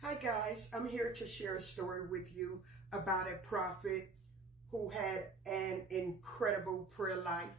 Hi guys, I'm here to share a story with you about a prophet who had an incredible prayer life,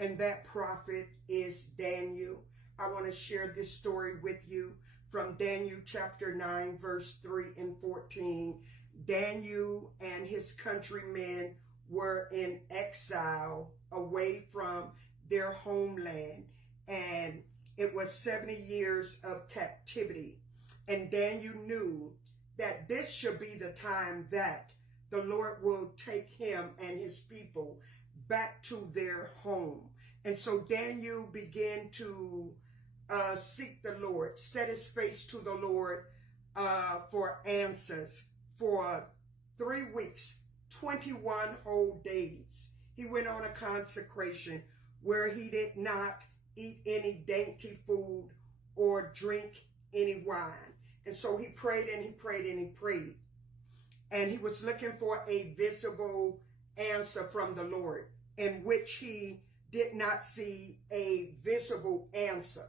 and that prophet is Daniel. I want to share this story with you from Daniel chapter 9 verse 3 and 14. Daniel and his countrymen were in exile away from their homeland, and it was 70 years of captivity. And Daniel knew that this should be the time that the Lord will take him and his people back to their home. And so Daniel began to seek the Lord, set his face to the Lord for answers for 3 weeks, 21 whole days. He went on a consecration where he did not eat any dainty food or drink any wine. And so he prayed and he prayed and he prayed. And he was looking for a visible answer from the Lord, in which he did not see a visible answer,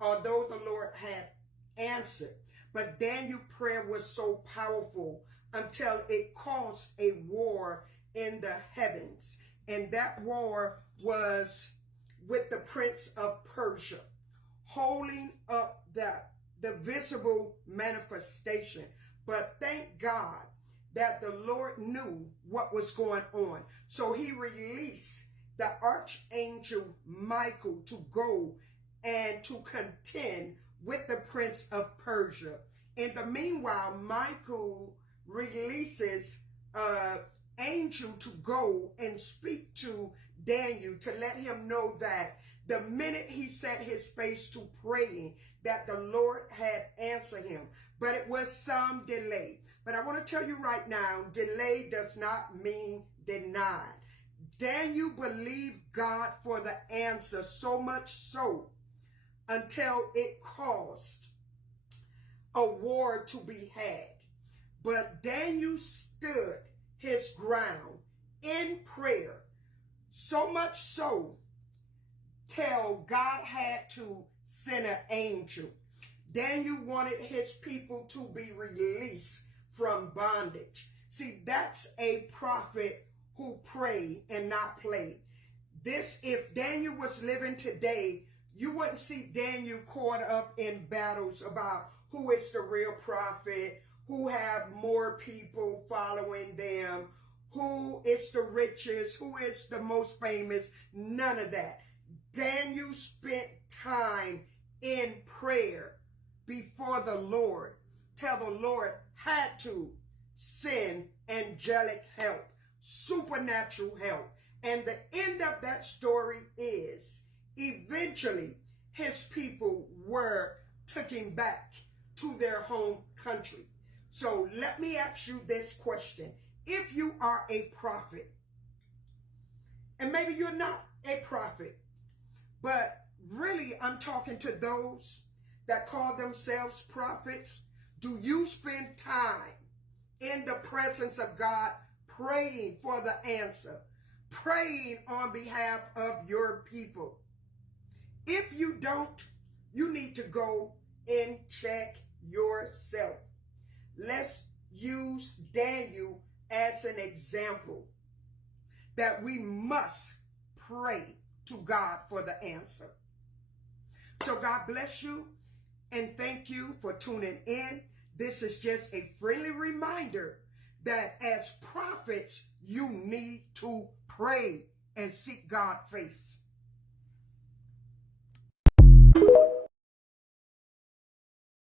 although the Lord had answered. But Daniel's prayer was so powerful until it caused a war in the heavens. And that war was with the prince of Persia, holding up the visible manifestation. But thank God that the Lord knew what was going on. So he released the archangel Michael to go and to contend with the prince of Persia. In the meanwhile, Michael releases an angel to go and speak to Daniel to let him know that the minute he set his face to praying, that the Lord had answered him. But it was some delay. But I want to tell you right now, delay does not mean denied. Daniel believed God for the answer, so much so until it caused a war to be had. But Daniel stood his ground in prayer, so much so till God had to send an angel. Daniel wanted his people to be released from bondage. See, that's a prophet who prayed and not played. If Daniel was living today, you wouldn't see Daniel caught up in battles about who is the real prophet, who have more people following them, who is the richest, who is the most famous. None of that. Daniel spent time in prayer before the Lord till the Lord had to send angelic help, supernatural help. And the end of that story is eventually his people were taken back to their home country. So let me ask you this question. If you are a prophet, and maybe you're not a prophet, but really I'm talking to those that call themselves prophets, do you spend time in the presence of God praying for the answer, praying on behalf of your people? If you don't, you need to go and check yourself. Let's use Daniel as an example that we must pray to God for the answer. So God bless you and thank you for tuning in. This is just a friendly reminder that as prophets, you need to pray and seek God's face.